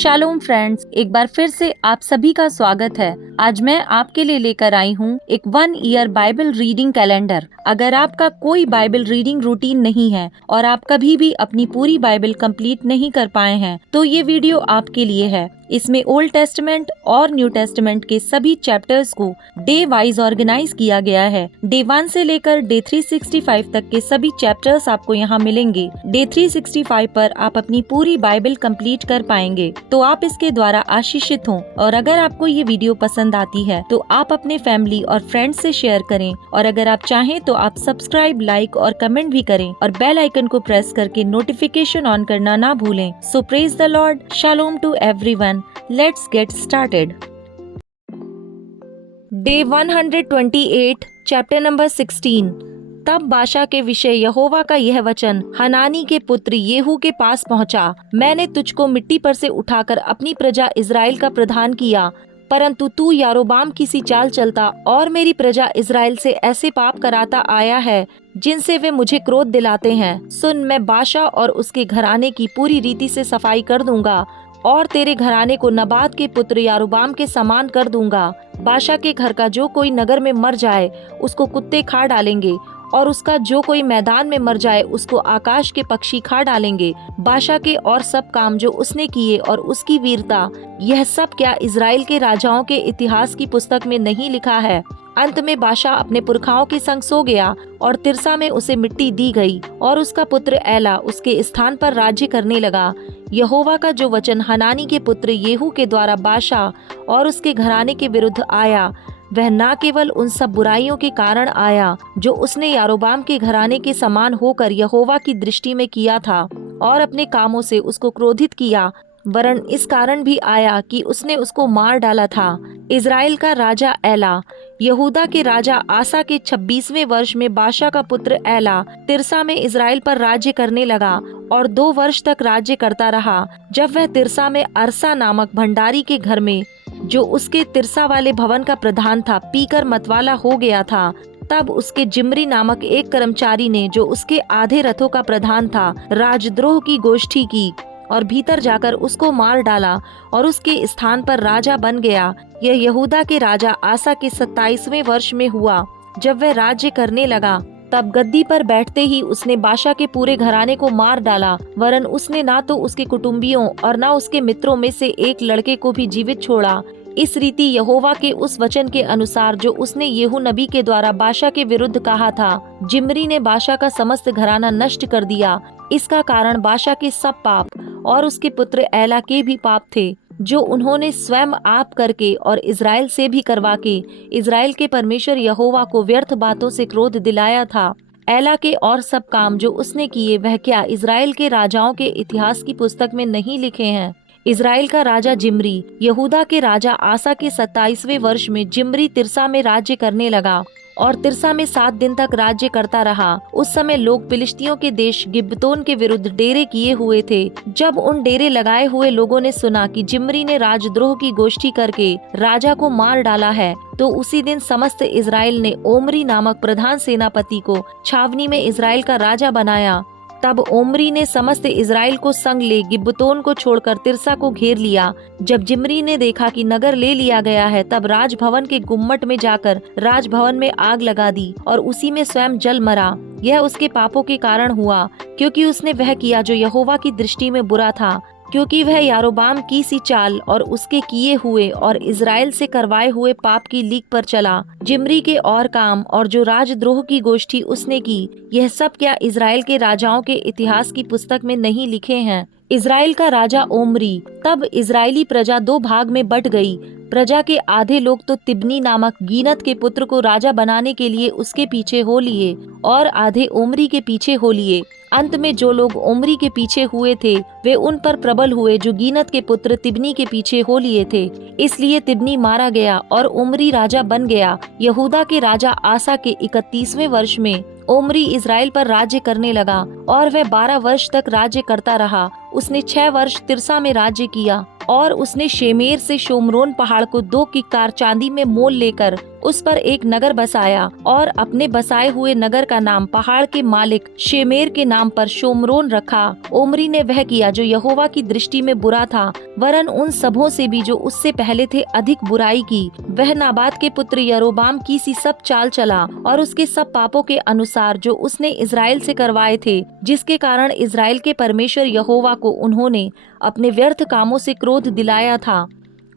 Shalom friends, एक बार फिर से आप सभी का स्वागत है। आज मैं आपके लिए लेकर आई हूँ एक 1 ईयर बाइबल रीडिंग कैलेंडर। अगर आपका कोई बाइबल रीडिंग रूटीन नहीं है और आप कभी भी अपनी पूरी बाइबल कंप्लीट नहीं कर पाए हैं, तो ये वीडियो आपके लिए है। इसमें ओल्ड टेस्टमेंट और न्यू टेस्टमेंट के सभी चैप्टर्स को डे वाइज ऑर्गेनाइज किया गया है। डे 1 से लेकर डे 365 तक के सभी चैप्टर्स आपको यहाँ मिलेंगे। डे 365 पर आप अपनी पूरी बाइबल कंप्लीट कर पाएंगे, तो आप इसके द्वारा आशीषित हों। और अगर आपको ये वीडियो पसंद आती है तो आप अपने फैमिली और फ्रेंड्स से शेयर करें, और अगर आप चाहें तो आप सब्सक्राइब, लाइक और कमेंट भी करें और बेल आइकन को प्रेस करके नोटिफिकेशन ऑन करना ना भूलें। So praise the Lord, shalom to everyone. Let's get started. Day 128, chapter number 16। तब बाशा के विषय यहोवा का यह वचन हनानी के पुत्र येहू के पास पहुंचा। मैंने तुझको मिट्टी पर से उठाकर अपनी प्रजा इज़राइल का प्रधान किया, परंतु तू यारोबाम की सी चाल चलता और मेरी प्रजा इज़राइल से ऐसे पाप कराता आया है जिनसे वे मुझे क्रोध दिलाते हैं। सुन, मैं बाशा और उसके घराने की पूरी रीति से सफाई कर दूंगा और तेरे घराने को नबात के पुत्र यारोबाम के समान कर दूंगा। बाशा के घर का जो कोई नगर में मर जाए उसको कुत्ते खा डालेंगे, और उसका जो कोई मैदान में मर जाए उसको आकाश के पक्षी खा डालेंगे। बाशा के और सब काम जो उसने किए और उसकी वीरता, यह सब क्या इज़राइल के राजाओं के इतिहास की पुस्तक में नहीं लिखा है? अंत में बाशा अपने पुरखाओं के संग सो गया और तिरसा में उसे मिट्टी दी गई, और उसका पुत्र एला उसके स्थान पर राज्य करने लगा। यहोवा का जो वचन हनानी के पुत्र येहू के द्वारा बाशा और उसके घराने के विरुद्ध आया, वह न केवल उन सब बुराइयों के कारण आया जो उसने यारोबाम के घराने के समान होकर यहोवा की दृष्टि में किया था और अपने कामों से उसको क्रोधित किया, वरन इस कारण भी आया कि उसने उसको मार डाला था। इज़राइल का राजा एला। यहूदा के राजा आसा के 26वें वर्ष में बाशा का पुत्र एला तिरसा में इज़राइल पर राज्य करने लगा और 2 वर्ष तक राज्य करता रहा। जब वह तिरसा में अरसा नामक भंडारी के घर में, जो उसके तिरसा वाले भवन का प्रधान था, पीकर मतवाला हो गया था, तब उसके जिम्री नामक एक कर्मचारी ने, जो उसके आधे रथों का प्रधान था, राजद्रोह की गोष्ठी की और भीतर जाकर उसको मार डाला और उसके स्थान पर राजा बन गया। यह यहूदा के राजा आसा के 27वें वर्ष में हुआ। जब वह राज्य करने लगा, तब गद्दी पर बैठते ही उसने बाशा के पूरे घराने को मार डाला, वरन उसने ना तो उसके कुटुंबियों और ना उसके मित्रों में से एक लड़के को भी जीवित छोड़ा। इस रीति यहोवा के उस वचन के अनुसार जो उसने येहू नबी के द्वारा बाशा के विरुद्ध कहा था, जिम्री ने बाशा का समस्त घराना नष्ट कर दिया। इसका कारण बाशा के सब पाप और उसके पुत्र एला के भी पाप थे, जो उन्होंने स्वयं आप करके और इज़राइल से भी करवा के इज़राइल के परमेश्वर यहोवा को व्यर्थ बातों से क्रोध दिलाया था। एला के और सब काम जो उसने किए, वह क्या इज़राइल के राजाओं के इतिहास की पुस्तक में नहीं लिखे हैं? इज़राइल का राजा जिम्री। यहूदा के राजा आसा के 27वें वर्ष में जिम्री तिरसा में राज्य करने लगा और तिरसा में 7 दिन तक राज्य करता रहा। उस समय लोग फिलिस्तियों के देश गिब्बतोन के विरुद्ध डेरे किए हुए थे। जब उन डेरे लगाए हुए लोगों ने सुना कि जिम्री ने राजद्रोह की गोष्ठी करके राजा को मार डाला है, तो उसी दिन समस्त इज़राइल ने ओमरी नामक प्रधान सेनापति को छावनी में इज़राइल का राजा बनाया। तब ओमरी ने समस्त इज़राइल को संग ले गिब्बतोन को छोड़कर तिरसा को घेर लिया। जब जिम्री ने देखा कि नगर ले लिया गया है, तब राजभवन के गुम्मट में जाकर राजभवन में आग लगा दी और उसी में स्वयं जल मरा। यह उसके पापों के कारण हुआ, क्योंकि उसने वह किया जो यहोवा की दृष्टि में बुरा था, क्योंकि वह यारोबाम की सी चाल और उसके किए हुए और इज़राइल से करवाए हुए पाप की लीक पर चला। जिम्री के और काम और जो राजद्रोह की गोष्ठी उसने की, यह सब क्या इज़राइल के राजाओं के इतिहास की पुस्तक में नहीं लिखे हैं? इज़राइल का राजा ओमरी। तब इज़राइली प्रजा 2 भाग में बट गई। प्रजा के आधे लोग तो तिब्नी नामक गीनत के पुत्र को राजा बनाने के लिए उसके पीछे हो लिए, और आधे ओमरी के पीछे हो लिए। अंत में जो लोग ओमरी के पीछे हुए थे, वे उन पर प्रबल हुए जो गीनत के पुत्र तिब्नी के पीछे हो लिए थे। इसलिए तिब्नी मारा गया और ओमरी राजा बन गया। यहूदा के राजा आसा के 31वें वर्ष में ओमरी इज़राइल पर राज्य करने लगा और वह 12 वर्ष तक राज्य करता रहा। उसने 6 वर्ष तिरसा में राज्य किया और उसने शेमेर से शोमरोन पहाड़ को 2 किक्कार चांदी में मोल लेकर उस पर एक नगर बसाया और अपने बसाए हुए नगर का नाम पहाड़ के मालिक शेमेर के नाम पर शोमरोन रखा। ओमरी ने वह किया जो यहोवा की दृष्टि में बुरा था, वरन उन सबों से भी जो उससे पहले थे अधिक बुराई की। वह नाबात के पुत्र यरोबाम की सी सब चाल चला और उसके सब पापों के अनुसार जो उसने इज़राइल से करवाए थे, जिसके कारण इज़राइल के परमेश्वर यहोवा को उन्होंने अपने व्यर्थ कामों से क्रोध दिलाया था।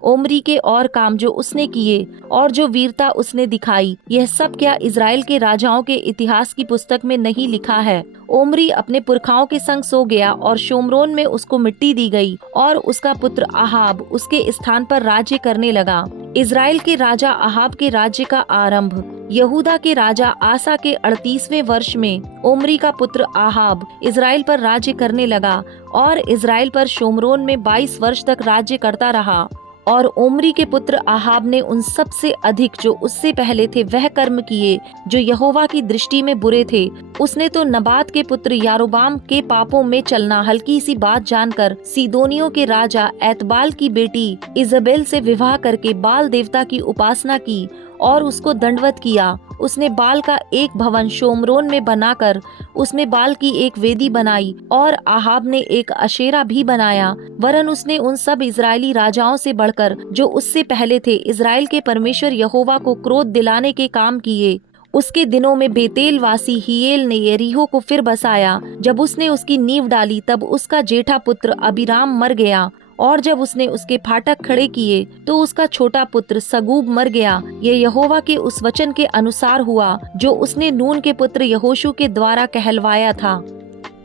ओमरी के और काम जो उसने किए और जो वीरता उसने दिखाई, यह सब क्या इज़राइल के राजाओं के इतिहास की पुस्तक में नहीं लिखा है? ओमरी अपने पुरखाओं के संग सो गया और शोमरोन में उसको मिट्टी दी गई और उसका पुत्र आहाब उसके स्थान पर राज्य करने लगा। इज़राइल के राजा आहाब के राज्य का आरंभ यहूदा के राजा आसा के 38वें वर्ष में ओमरी का पुत्र आहाब इज़राइल पर राज्य करने लगा और इज़राइल पर शोमरोन में 22 वर्ष तक राज्य करता रहा। और ओमरी के पुत्र आहाब ने उन सब से अधिक जो उससे पहले थे वह कर्म किए जो यहोवा की दृष्टि में बुरे थे। उसने तो नबात के पुत्र यारोबाम के पापों में चलना हल्की सी बात जानकर सीदोनियों के राजा एतबाल की बेटी इजबेल से विवाह करके बाल देवता की उपासना की और उसको दंडवत किया। उसने बाल का एक भवन शोमरोन में बनाकर उसमें बाल की एक वेदी बनाई और आहाब ने एक अशेरा भी बनाया। वरन उसने उन सब इजरायली राजाओं से बढ़कर जो उससे पहले थे इजराइल के परमेश्वर यहोवा को क्रोध दिलाने के काम किए। उसके दिनों में बेतेल वासी हियेल ने यरीहो को फिर बसाया। जब उसने उसकी नींव डाली तब उसका जेठा पुत्र अबीराम मर गया और जब उसने उसके फाटक खड़े किए तो उसका छोटा पुत्र सगूब मर गया। ये यहोवा के उस वचन के अनुसार हुआ जो उसने नून के पुत्र यहोशू के द्वारा कहलवाया था।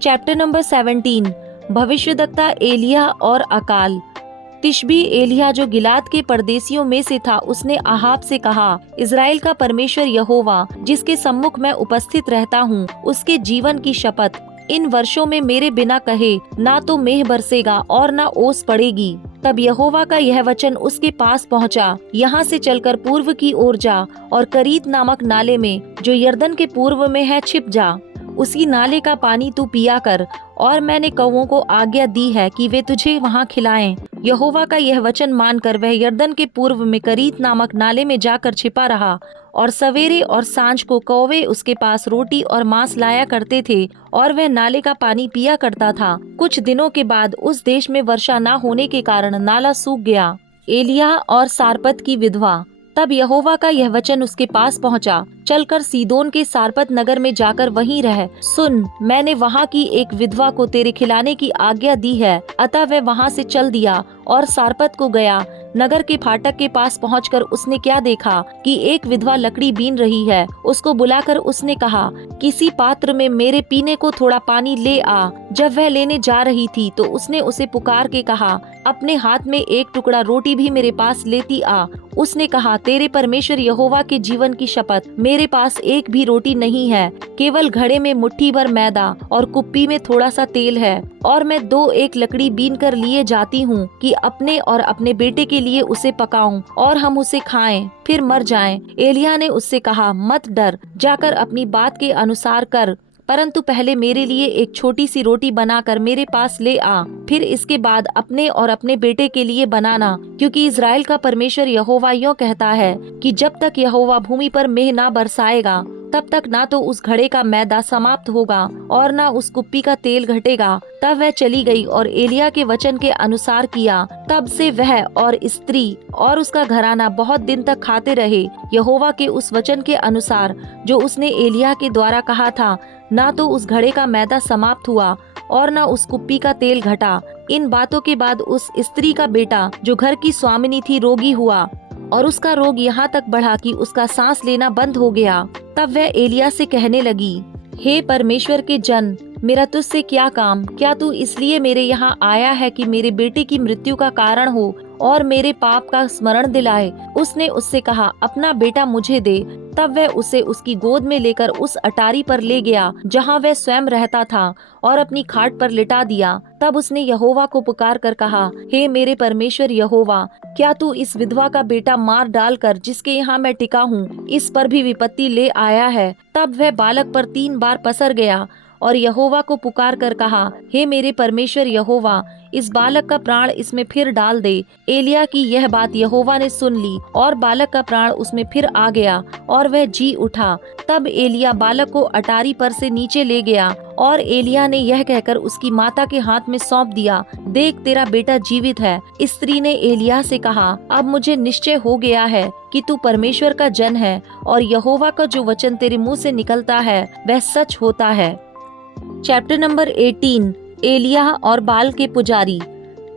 चैप्टर नंबर 17 भविष्यद्वक्ता एलिया और अकाल। तिशबी एलिया जो गिलाद के परदेसियों में से था, उसने आहाब से कहा, इज़राइल का परमेश्वर यहोवा जिसके सम्मुख मैं उपस्थित रहता हूँ, उसके जीवन की शपथ, इन वर्षों में मेरे बिना कहे ना तो मेघ बरसेगा और ना ओस पड़ेगी। तब यहोवा का यह वचन उसके पास पहुंचा, यहाँ से चलकर पूर्व की ओर जा और करीत नामक नाले में जो यरदन के पूर्व में है छिप जा। उसी नाले का पानी तू पिया कर और मैंने कौवों को आज्ञा दी है कि वे तुझे वहाँ खिलाएं। यहोवा का यह वचन मानकर वह यरदन के पूर्व में करीत नामक नाले में जाकर छिपा रहा और सवेरे और सांझ को कौवे उसके पास रोटी और मांस लाया करते थे और वह नाले का पानी पिया करता था। कुछ दिनों के बाद उस देश में वर्षा न होने के कारण नाला सूख गया। एलिया और सारपत की विधवा। तब यहोवा का यह वचन उसके पास पहुंचा, चलकर सीदोन के सारपत नगर में जाकर वहीं रह। सुन, मैंने वहाँ की एक विधवा को तेरे खिलाने की आज्ञा दी है। अतः वह वहाँ से चल दिया और सारपत को गया। नगर के फाटक के पास पहुंचकर उसने क्या देखा कि एक विधवा लकड़ी बीन रही है। उसको बुलाकर उसने कहा, किसी पात्र में मेरे पीने को थोड़ा पानी ले आ। जब वह लेने जा रही थी तो उसने उसे पुकार के कहा, अपने हाथ में एक टुकड़ा रोटी भी मेरे पास लेती आ। उसने कहा, तेरे परमेश्वर यहोवा के जीवन की शपथ, मेरे पास एक भी रोटी नहीं है, केवल घड़े में मुट्ठी भर मैदा और कुप्पी में थोड़ा सा तेल है। और मैं 2 लकड़ी बीन कर लिए जाती हूँ कि अपने और अपने बेटे के लिए उसे पकाऊं और हम उसे खाएं, फिर मर जाएं। एलिया ने उससे कहा, मत डर, जाकर अपनी बात के अनुसार कर, परंतु पहले मेरे लिए एक छोटी सी रोटी बनाकर मेरे पास ले आ। फिर इसके बाद अपने और अपने बेटे के लिए बनाना, क्योंकि इज़राइल का परमेश्वर यहोवा यों कहता है कि जब तक यहोवा भूमि पर मेघ ना बरसाएगा तब तक ना तो उस घड़े का मैदा समाप्त होगा और ना उस कुप्पी का तेल घटेगा। तब वह चली गई और एलिया के वचन के अनुसार किया। तब से वह और स्त्री और उसका घराना बहुत दिन तक खाते रहे, यहोवा के उस वचन के अनुसार जो उसने एलिया के द्वारा कहा था। ना तो उस घड़े का मैदा समाप्त हुआ और न उस कुप्पी का तेल घटा। इन बातों के बाद उस स्त्री का बेटा जो घर की स्वामिनी थी रोगी हुआ और उसका रोग यहाँ तक बढ़ा कि उसका सांस लेना बंद हो गया। तब वह एलिया से कहने लगी, हे परमेश्वर के जन, मेरा तुझसे क्या काम? क्या तू इसलिए मेरे यहाँ आया है कि मेरे बेटे की मृत्यु का कारण हो और मेरे पाप का स्मरण दिलाए? उसने उससे कहा, अपना बेटा मुझे दे। तब वह उसे उसकी गोद में लेकर उस अटारी पर ले गया जहाँ वह स्वयं रहता था और अपनी खाट पर लिटा दिया। तब उसने यहोवा को पुकार कर कहा, हे मेरे परमेश्वर यहोवा, क्या तू इस विधवा का बेटा मार डालकर जिसके यहाँ मैं टिका हूँ इस पर भी विपत्ति ले आया है? तब वह बालक पर 3 बार पसर गया और यहोवा को पुकार कर कहा, हे मेरे परमेश्वर यहोवा, इस बालक का प्राण इसमें फिर डाल दे। एलिया की यह बात यहोवा ने सुन ली और बालक का प्राण उसमें फिर आ गया और वह जी उठा। तब एलिया बालक को अटारी पर से नीचे ले गया और एलिया ने यह कहकर उसकी माता के हाथ में सौंप दिया, देख तेरा बेटा जीवित है। स्त्री ने एलिया से कहा, अब मुझे निश्चय हो गया है कि तू परमेश्वर का जन है और यहोवा का जो वचन तेरे मुंह से निकलता है वह सच होता है। चैप्टर नंबर 18, एलिया और बाल के पुजारी।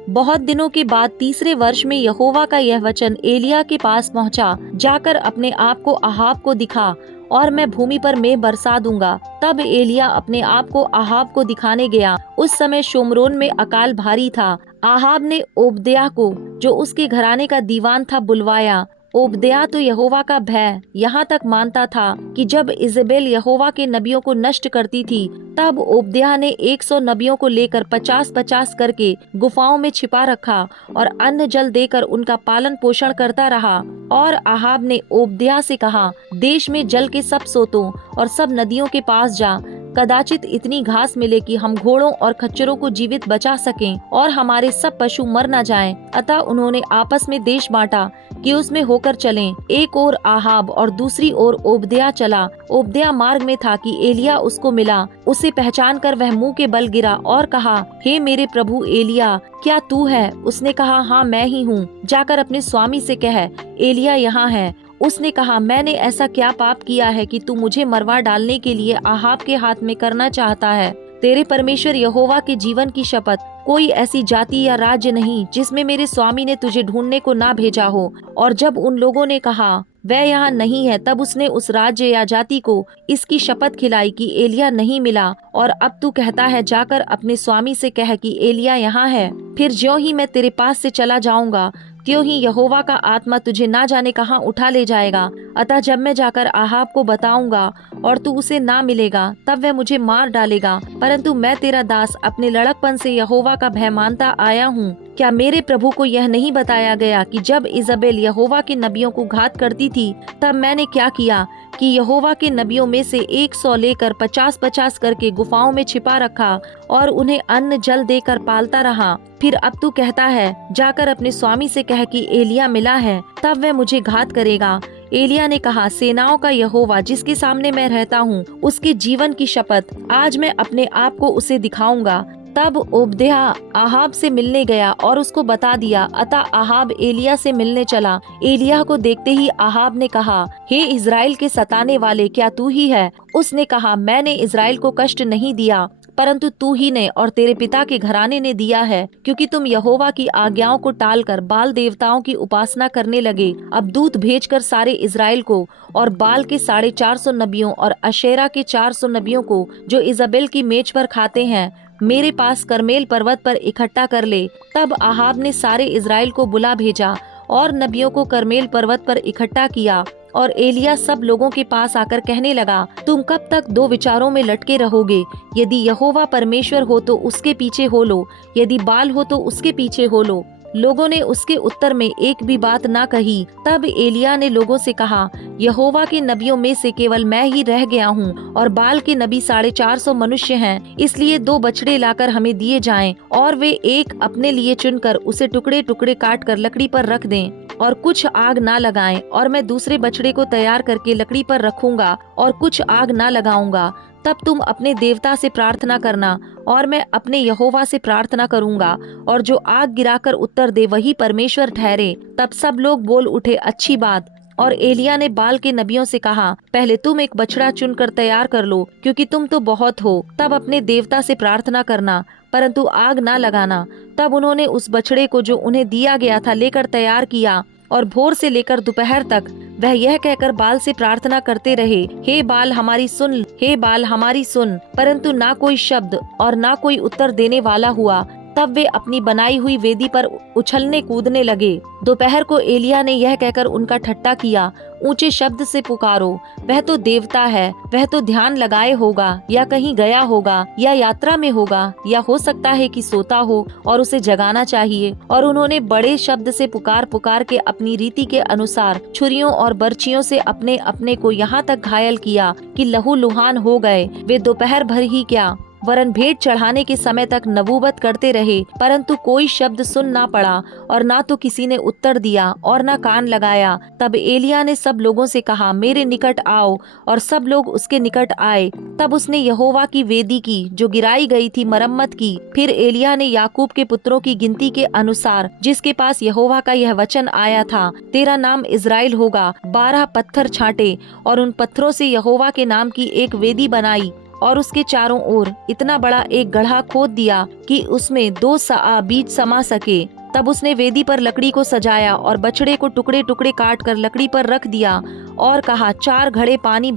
बहुत दिनों के बाद तीसरे वर्ष में यहोवा का यह वचन एलिया के पास पहुंचा, जाकर अपने आप को अहाब को दिखा और मैं भूमि पर मेघ बरसा दूंगा। तब एलिया अपने आप को अहाब को दिखाने गया। उस समय शोमरोन में अकाल भारी था। अहाब ने ओबद्याह को, जो उसके घराने का दीवान था, बुलवाया। ओबद्याह तो यहोवा का भय यहाँ तक मानता था कि जब इजेबेल यहोवा के नबियों को नष्ट करती थी, तब ओबद्याह ने 100 नबियों को लेकर 50-50 करके गुफाओं में छिपा रखा और अन्न जल देकर उनका पालन पोषण करता रहा। और अहाब ने ओबद्याह से कहा, देश में जल के सब सोतों और सब नदियों के पास जा, कदाचित इतनी घास मिले कि हम घोड़ों और खच्चरों को जीवित बचा सकें और हमारे सब पशु मर न जाएं। अतः उन्होंने आपस में देश बांटा कि उसमें होकर चलें। एक ओर आहाब और दूसरी ओर ओबद्याह चला। ओबद्याह मार्ग में था कि एलिया उसको मिला। उसे पहचान कर वह मुंह के बल गिरा और कहा, हे मेरे प्रभु एलिया, क्या तू है? उसने कहा, हाँ मैं ही हूँ। जाकर अपने स्वामी से कह, एलिया यहाँ है। उसने कहा, मैंने ऐसा क्या पाप किया है कि तू मुझे मरवा डालने के लिए आहाब के हाथ में करना चाहता है? तेरे परमेश्वर यहोवा के जीवन की शपथ, कोई ऐसी जाति या राज्य नहीं जिसमें मेरे स्वामी ने तुझे ढूंढने को ना भेजा हो। और जब उन लोगों ने कहा वह यहाँ नहीं है, तब उसने उस राज्य या जाति को इसकी शपथ खिलाई कि एलिया नहीं मिला। और अब तू कहता है, जाकर अपने स्वामी से कह कि एलिया यहाँ है। फिर ज्यों ही मैं तेरे पास से चला जाऊंगा, त्यों ही यहोवा का आत्मा तुझे ना जाने कहाँ उठा ले जाएगा। अतः जब मैं जाकर आहाब को बताऊंगा और तू उसे ना मिलेगा, तब वह मुझे मार डालेगा। परंतु मैं तेरा दास अपने लड़कपन से यहोवा का भय मानता आया हूँ। क्या मेरे प्रभु को यह नहीं बताया गया कि जब इजेबेल यहोवा के नबियों को घात करती थी, तब मैंने क्या किया कि यहोवा के नबियों में से 100 लेकर 50-50 करके गुफाओं में छिपा रखा और उन्हें अन्न जल देकर पालता रहा। फिर अब तू कहता है, जाकर अपने स्वामी से कह कि एलिया मिला है, तब वह मुझे घात करेगा। एलिया ने कहा, सेनाओं का यहोवा जिसके सामने मैं रहता हूँ, उसके जीवन की शपथ, आज मैं अपने आप को उसे दिखाऊंगा। तब ओबद्याह आहाब से मिलने गया और उसको बता दिया। अतः आहाब एलिया से मिलने चला। एलिया को देखते ही आहाब ने कहा, हे इज़राइल के सताने वाले, क्या तू ही है? उसने कहा, मैंने इज़राइल को कष्ट नहीं दिया, परंतु तू ही ने और तेरे पिता के घराने ने दिया है, क्योंकि तुम यहोवा की आज्ञाओं को टालकर बाल देवताओं की उपासना करने लगे। अब दूत भेजकर सारे इज़राइल को और बाल के 450 नबियों और अशेरा के 400 नबियों को, जो इजेबेल की मेज पर खाते हैं, मेरे पास करमेल पर्वत पर इकट्ठा कर ले। तब आहाब ने सारे इज़राइल को बुला भेजा और नबियों को करमेल पर्वत पर इकट्ठा किया। और एलिया सब लोगों के पास आकर कहने लगा, तुम कब तक दो विचारों में लटके रहोगे? यदि यहोवा परमेश्वर हो तो उसके पीछे हो लो, यदि बाल हो तो उसके पीछे हो लो। लोगों ने उसके उत्तर में एक भी बात ना कही। तब एलिया ने लोगों से कहा, यहोवा के नबियों में से केवल मैं ही रह गया हूँ और बाल के नबी 450 मनुष्य हैं। इसलिए 2 बछड़े लाकर हमें दिए जाएं और वे एक अपने लिए चुनकर उसे टुकड़े टुकड़े काट कर लकड़ी पर रख दें और कुछ आग ना लगाएं। और मैं दूसरे बछड़े को तैयार करके लकड़ी पर रखूंगा और कुछ आग ना लगाऊंगा। तब तुम अपने देवता से प्रार्थना करना और मैं अपने यहोवा से प्रार्थना करूंगा, और जो आग गिराकर उत्तर दे वही परमेश्वर ठहरे। तब सब लोग बोल उठे, अच्छी बात। और एलिया ने बाल के नबियों से कहा, पहले तुम एक बछड़ा चुनकर तैयार कर लो, क्योंकि तुम तो बहुत हो। तब अपने देवता से प्रार्थना करना, परंतु आग ना लगाना। तब उन्होंने उस बछड़े को जो उन्हें दिया गया था लेकर तैयार किया, और भोर से लेकर दोपहर तक वह यह कहकर बाल से प्रार्थना करते रहे, हे बाल हमारी सुन, हे बाल हमारी सुन। परंतु ना कोई शब्द और ना कोई उत्तर देने वाला हुआ। तब वे अपनी बनाई हुई वेदी पर उछलने कूदने लगे। दोपहर को एलिया ने यह कहकर उनका ठट्टा किया, ऊंचे शब्द से पुकारो, वह तो देवता है, वह तो ध्यान लगाए होगा या कहीं गया होगा या यात्रा में होगा या हो सकता है कि सोता हो और उसे जगाना चाहिए। और उन्होंने बड़े शब्द से पुकार पुकार के अपनी रीति के अनुसार छुरियों और बर्छियों से अपने अपने को यहाँ तक घायल किया कि लहूलुहान हो गए। वे दोपहर भर ही क्या वरन भेंट चढ़ाने के समय तक नबूवत करते रहे, परंतु कोई शब्द सुन ना पड़ा और ना तो किसी ने उत्तर दिया और ना कान लगाया। तब एलिय्याह ने सब लोगों से कहा, मेरे निकट आओ, और सब लोग उसके निकट आए। तब उसने यहोवा की वेदी की जो गिराई गई थी मरम्मत की। फिर एलिय्याह ने याकूब के पुत्रों की गिनती के अनुसार, जिसके पास यहोवा का यह वचन आया था, तेरा नाम इज़राइल होगा, 12 पत्थर छांटे और उन पत्थरों से यहोवा के नाम की एक वेदी बनाई और उसके चारों ओर इतना बड़ा एक गड्ढा खोद दिया कि उसमें 2 सआ बीज समा सके। तब उसने वेदी पर लकड़ी को सजाया और बछड़े को टुकड़े टुकड़े काट कर लकड़ी पर रख दिया और कहा, 4 घड़े पानी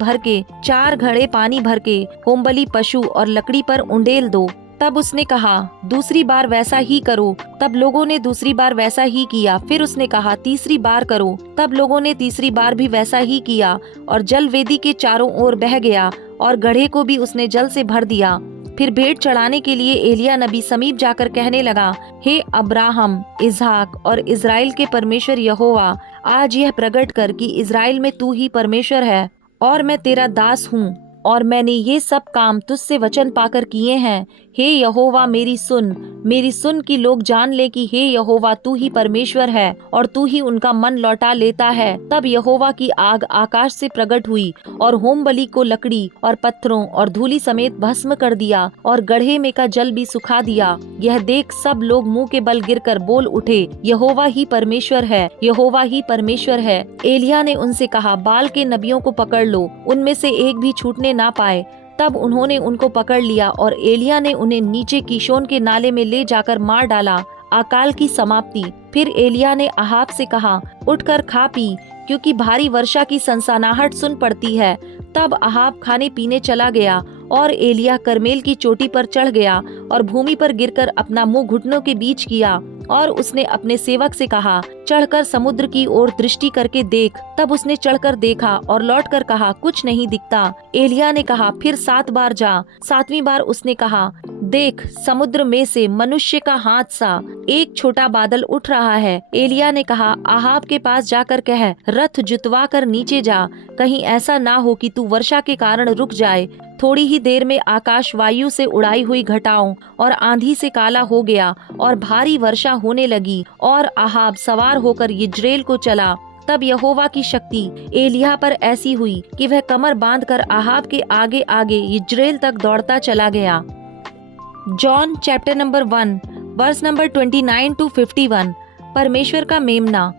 भर के होमबलि पशु और लकड़ी पर उंडेल दो। तब उसने कहा, दूसरी बार वैसा ही करो। तब लोगों ने दूसरी बार वैसा ही किया। फिर उसने कहा, तीसरी बार करो। तब लोगों ने तीसरी बार भी वैसा ही किया और जल वेदी के चारों ओर बह गया और गड्ढे को भी उसने जल से भर दिया। फिर भेंट चढ़ाने के लिए एलिय्याह नबी समीप जाकर कहने लगा, हे अब्राहम, इसहाक और इज़राइल के परमेश्वर यहोवा, आज यह प्रकट कर कि इज़राइल में तू ही परमेश्वर है और मैं तेरा दास हूँ और मैंने ये सब काम तुझसे वचन पाकर किए हैं। हे यहोवा, मेरी सुन कि लोग जान ले कि हे यहोवा, तू ही परमेश्वर है और तू ही उनका मन लौटा लेता है। तब यहोवा की आग आकाश से प्रकट हुई और होम बलि को लकड़ी और पत्थरों और धूलि समेत भस्म कर दिया और गड्ढे में का जल भी सुखा दिया। यह देख सब लोग मुंह के बल गिरकर बोल उठे, यहोवा ही परमेश्वर है, यहोवा ही परमेश्वर है। एलिय्याह ने उनसे कहा, बाल के नबियों को पकड़ लो, उनमें से एक भी छूटने ना पाए। तब उन्होंने उनको पकड़ लिया और एलिय्याह ने उन्हें नीचे कीशोन के नाले में ले जाकर मार डाला। अकाल की समाप्ति। फिर एलिय्याह ने अहाब से कहा, उठकर खा पी, क्योंकि भारी वर्षा की सनसनाहट सुन पड़ती है। तब अहाब खाने पीने चला गया और एलिय्याह करमेल की चोटी पर चढ़ गया और भूमि पर गिरकर अपना मुंह घुटनों के बीच किया और उसने अपने सेवक से कहा, चढ़कर समुद्र की ओर दृष्टि करके देख। तब उसने चढ़कर देखा और लौटकर कहा, कुछ नहीं दिखता। एलिय्याह ने कहा, फिर 7 बार जा। 7वीं बार उसने कहा, देख, समुद्र में से मनुष्य का हाथ सा एक छोटा बादल उठ रहा है। एलिय्याह ने कहा, अहाब के पास जाकर कह, रथ जुतवा कर नीचे जा, कहीं ऐसा ना हो कि तू वर्षा के कारण रुक जाए। थोड़ी ही देर में आकाश वायु से उड़ाई हुई घटाओं और आंधी से काला हो गया और भारी वर्षा होने लगी और अहाब सवार होकर यिज्रेल को चला। तब यहोवा की शक्ति एलिय्याह पर ऐसी हुई कि वह कमर बांधकर अहाब के आगे आगे यिज्रेल तक दौड़ता चला गया। John chapter number 1 verse number 29 to 51। परमेश्वर का मेमना।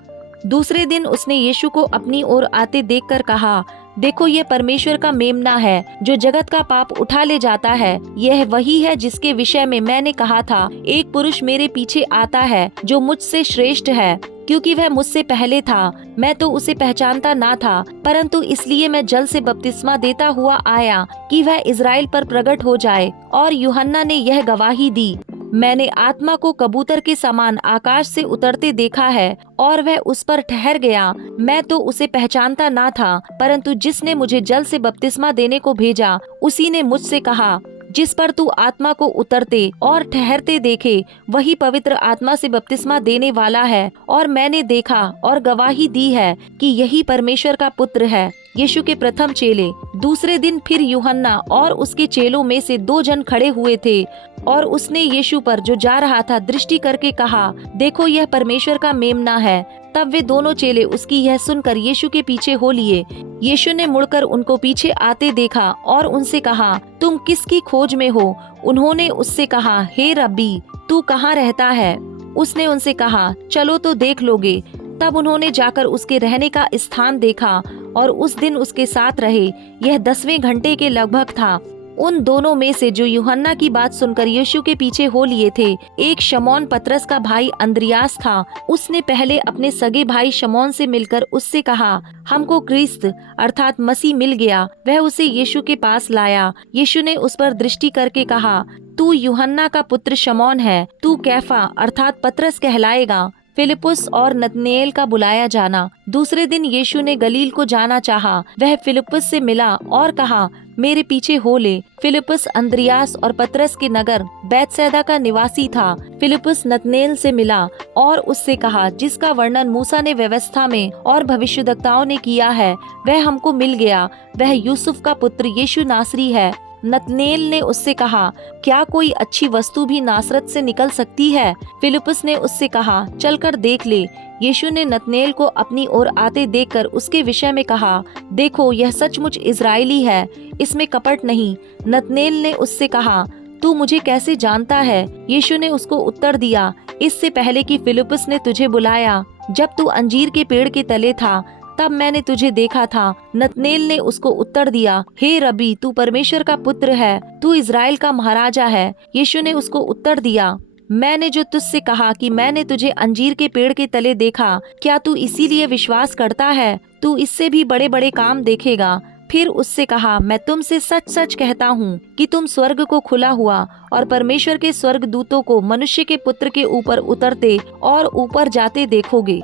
दूसरे दिन उसने यीशु को अपनी ओर आते देखकर कहा, देखो, यह परमेश्वर का मेमना है जो जगत का पाप उठा ले जाता है। यह वही है जिसके विषय में मैंने कहा था, एक पुरुष मेरे पीछे आता है जो मुझसे श्रेष्ठ है, क्योंकि वह मुझसे पहले था। मैं तो उसे पहचानता ना था, परंतु इसलिए मैं जल से बपतिस्मा देता हुआ आया कि वह इज़राइल पर प्रकट हो जाए। और यूहन्ना ने यह गवाही दी, मैंने आत्मा को कबूतर के समान आकाश से उतरते देखा है और वह उस पर ठहर गया। मैं तो उसे पहचानता ना था, परंतु जिसने मुझे जल से बपतिस्मा देने को भेजा, उसी ने मुझसे कहा, जिस पर तू आत्मा को उतरते और ठहरते देखे, वही पवित्र आत्मा से बपतिस्मा देने वाला है। और मैंने देखा और गवाही दी है कि यही परमेश्वर का पुत्र है। यीशु के प्रथम चेले। दूसरे दिन फिर यूहन्ना और उसके चेलों में से 2 जन खड़े हुए थे और उसने यीशु पर जो जा रहा था दृष्टि करके कहा, देखो, यह परमेश्वर का मेमना है। तब वे दोनों चेले उसकी यह सुनकर यीशु के पीछे हो लिए। यीशु ने मुड़कर उनको पीछे आते देखा और उनसे कहा, तुम किसकी खोज में हो? उन्होंने उससे कहा, हे रब्बी, तू कहाँ रहता है? उसने उनसे कहा, चलो तो देख लोगे। तब उन्होंने जाकर उसके रहने का स्थान देखा और उस दिन उसके साथ रहे। यह 10वें घंटे के लगभग था। उन दोनों में से जो यूहन्ना की बात सुनकर यीशु के पीछे हो लिए थे, एक शमौन पतरस का भाई अंद्रियास था। उसने पहले अपने सगे भाई शमौन से मिलकर उससे कहा, हमको क्रिस्त अर्थात मसीह मिल गया। वह उसे यीशु के पास लाया। यीशु ने उस पर दृष्टि करके कहा, तू यूहन्ना का पुत्र शमौन है, तू कैफा अर्थात पतरस कहलाएगा। फिलिपुस और नतनेल का बुलाया जाना। दूसरे दिन यीशु ने गलील को जाना चाहा। वह फिलिपुस से मिला और कहा, मेरे पीछे हो ले। फिलिपुस अंद्रियास और पतरस के नगर बैतसैदा का निवासी था। फिलिपुस नतनेल से मिला और उससे कहा, जिसका वर्णन मूसा ने व्यवस्था में और भविष्यद्वक्ताओं ने किया है, वह हमको मिल गया। वह यूसुफ का पुत्र यीशु नासरी है। नतनेल ने उससे कहा, क्या कोई अच्छी वस्तु भी नासरत से निकल सकती है? फिलिपुस ने उससे कहा, चलकर देख ले। यीशु ने नतनेल को अपनी ओर आते देखकर उसके विषय में कहा, देखो, यह सचमुच इजरायली है, इसमें कपट नहीं। नतनेल ने उससे कहा, तू मुझे कैसे जानता है? यीशु ने उसको उत्तर दिया, इससे पहले कि फिलिपुस ने तुझे बुलाया, जब तू अंजीर के पेड़ के तले था, तब मैंने तुझे देखा था। नतनेल ने उसको उत्तर दिया, हे रबी, तू परमेश्वर का पुत्र है, तू इजराइल का महाराजा है। यीशु ने उसको उत्तर दिया, मैंने जो तुझसे कहा कि मैंने तुझे अंजीर के पेड़ के तले देखा, क्या तू इसीलिए विश्वास करता है? तू इससे भी बड़े बड़े काम देखेगा। फिर उससे कहा, मैं तुमसे सच सच कहता हूँ कि तुम स्वर्ग को खुला हुआ और परमेश्वर के स्वर्ग दूतों को मनुष्य के पुत्र के ऊपर उतरते और ऊपर जाते देखोगे।